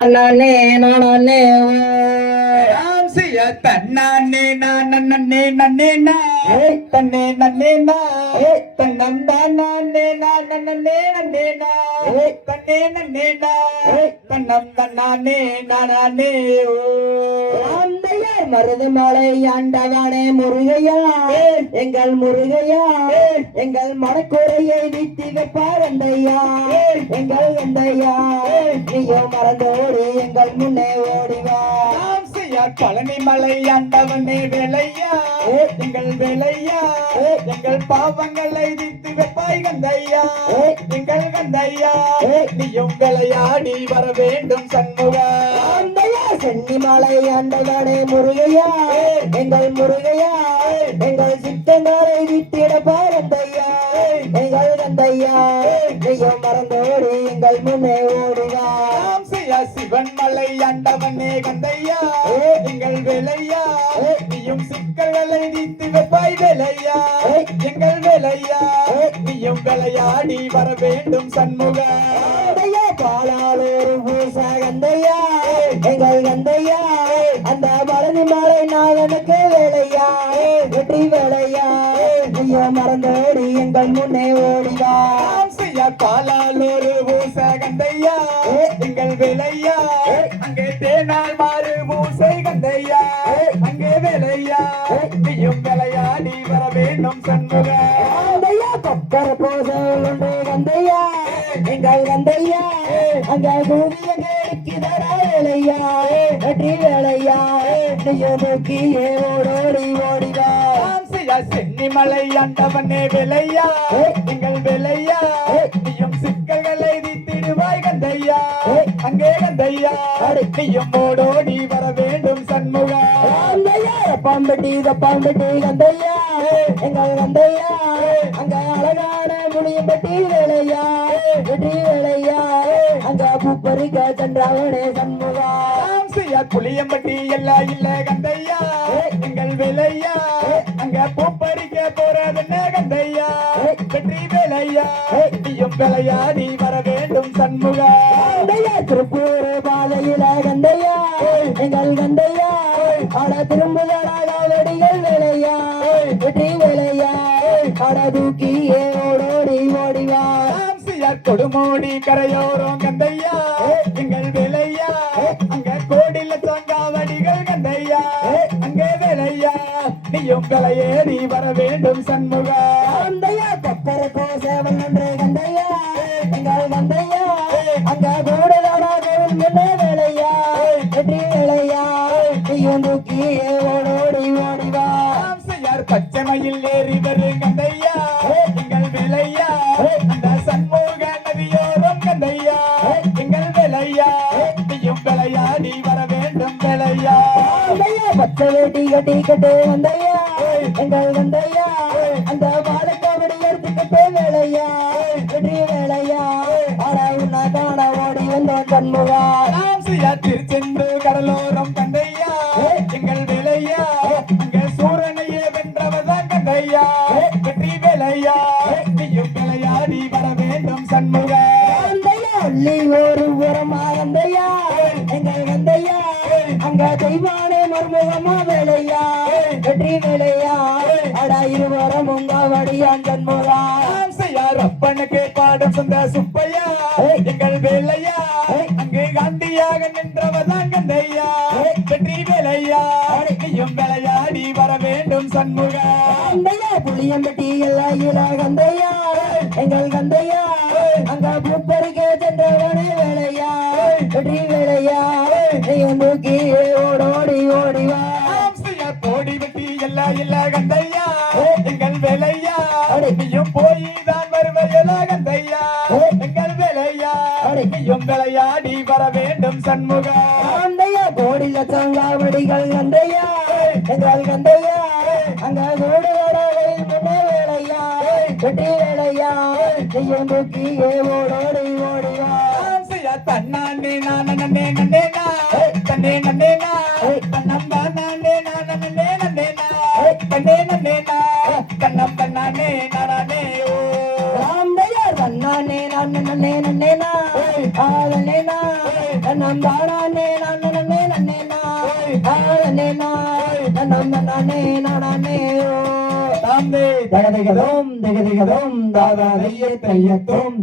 நானே நானே ராம் சிய தன்னானே நானே நன்னே நன்னே நா தன்னே நன்னே நா தன்னந்தா நானே நானே நன்னே நன்னே நா தன்னே நன்னே நா தன்னந்தா நானே நானே ஓ மருது மலை ஆண்டவனே முருகையா எங்கள் முருகையா எங்கள் மனக்குறையை நீட்டி வைப்பார் அந்தையா எங்கள் அந்தையா நீயோ மறந்தோடி எங்கள் முன்னே ஓடிவா பழனி மலை ஆண்டவனே வேலையா எங்கள் வேலையா எங்கள் பாவங்களை நீத்து வைப்பாய் கந்தையா எங்கள் கந்தையா நீயும் விளையாடி வர வேண்டும் சண்முகா சென்னிமலை ஆண்டவனே முருகையா எங்கள் முருகையா எங்கள் சித்தங்களை நீத்திட பாரந்தையா எங்கள் கந்தையா நீயும் மறந்தோடி எங்கள் முன்னே ஓடிவா சிவன் மலை ஆண்டவனே கந்தையா எங்கள் வேலையா நீயும் சிக்கல்களை நீத்து வைப்பாய் வேலையா எங்கள் வேலையா நீயும் விளையாடி வர வேண்டும் சண்முக பாலாளூர் பூச கந்தையா எங்கள் கந்தையா அந்த பழனி மாலை நாகனுக்கு வேலையா வெற்றி வேலையா நீயும் மறந்தோடி எங்கள் முன்னே ஓடிவா பாலாளூர் பூச கந்தையா எங்கள் வேலையா அங்கே தேனால் மாறு பூசை கந்தையா அங்கே வேலையா நீயும் விளையாடி வர வேண்டும் சண்முக பப்பர போச ஒன்று கந்தையா எங்கள் கந்தையா அங்க கூடி எங்க இருக்கிறா வேலையா வெற்றி வேலையா நீயும் நோக்கியே ஓடோடி ஓடிவா சென்னிமலை ஆண்டவனே வேலையா எங்கள் வேலையா நீயும் சிக்கல்களை நீத்திடுவாய் கந்தையா அங்கே கந்தையா நீயும் ஓடோடி வர வேண்டும் சண்முகா பாம்பட்டி பாம்பட்டி கந்தையா எங்கள் கந்தையா அங்க அழகான முனியம்பட்டி வேலையா வெற்றி வேலையா அங்க பூப்பறிக்க சென்றவனே சண்முகா புளியம்பட்டி எல்லாம் இல்ல கந்தையா எங்கள் வேலையா அங்க பூப்பறிக்க போறதுன்னு கந்தையா வெற்றி வேலையா நீயும் விளையாடி வர வேண்டும் சண்முகா திருப்பூர் பாதையில கந்தையா எங்கள் கந்தையா அட திரும்புதலாக வெடிகள் வேலையா வெற்றி வேலையா அட தூக்கியே ஓடோடி ஓடிவா கொடுமோடி கரையோரம் கந்தையா எங்கள் வேலையா அங்க கோடில தங்காவடிகள் கந்தையா அங்கே வேலையா நீயும் கலையேறி வர வேண்டும் சண்முகா கந்தையா பப்பர கோசவன் என்று கந்தையா எங்கள் கந்தையா அங்க கூடுதலாக முன்னே வேலையா வெற்றி வேலையா நீயும் தூக்கியே ஓடோடி ஓடிவா பச்சைமையில் ஏறி வரும் கந்தையா எங்கள் வேலையா அந்த சண்முக நதியோரம் கந்தையா எங்கள் வேலையா நீயும் விளையாடி வர வேண்டும் வேலையா பச்சை வேட்டி கட்டி கட்டு வந்தையா எங்கள் வந்தையா அந்த பாலக்காவடி எடுத்துக்கிட்டே வேலையா வெற்றி வேலையா ஆட உன்ன காண ஓடி வந்தோம் சண்முகா திருச்சென்று கடலோரம் கந்தையா எங்கள் வேலையா அங்க சூரனையே வென்றவதான் கந்தையா வெற்றி வேலையா நீயும் விளையாடி வர வேண்டும் சண்முகா அள்ளி ஒரு உரமா வந்தையா எங்கள் வந்தையா அங்க தெய்வானே மர்முகமா வேலையா வெற்றி வேலையா அடா இருவரம் உங்க வடியான் சண்முகா அப்பனுக்கு பாடம் சொந்த சுப்பையா எங்கள் வேலையா அங்கே காந்தியாக நின்றவதான் கந்தையா வெற்றி வேலையா நீயும் விளையாடி வர வேண்டும் சண்முகா புளியம்பட்டி எல்லாம் கந்தையா எங்கள் கந்தையா அங்க பூப்பறிக்க சென்றவனே வேலையா வெற்றி வேலையா நீயும் தூக்கி ஓடோடி ஓடிவா போடி வெட்டி எல்லாம் இல்ல கந்தையா எங்கள் வேலையா நீயும் போய்தான் வருவையலா கந்தையா எங்கள் வேலையா நீயும் விளையாடி வர வேண்டும் சண்முகா கந்தையா கோடி லட்சங்காவடிகள் கந்தையா எங்கள் கந்தையா அங்க கூடு முன்னே வேலையா வெற்றி வேலையா நீயும் தூக்கியே ஓடோடி ஓடிவா தன்னானே நானே நன்னே நா தன்னே நன்னே நா தன்னம்பா நானே நானே நன்னே நா தன்னே நன்னே நா தன்னம்ப நானே நானே ஓ ராம்பையா தன்னானே நானே நன்னே நா ஆனே நா தன்னம்பா நானே நானே நன்னே நன்னேனா நானேனா நன்னே நானே தாம்பே தகதிகதோம் தகதிகதோம் தாதா தைய தையத்தோம்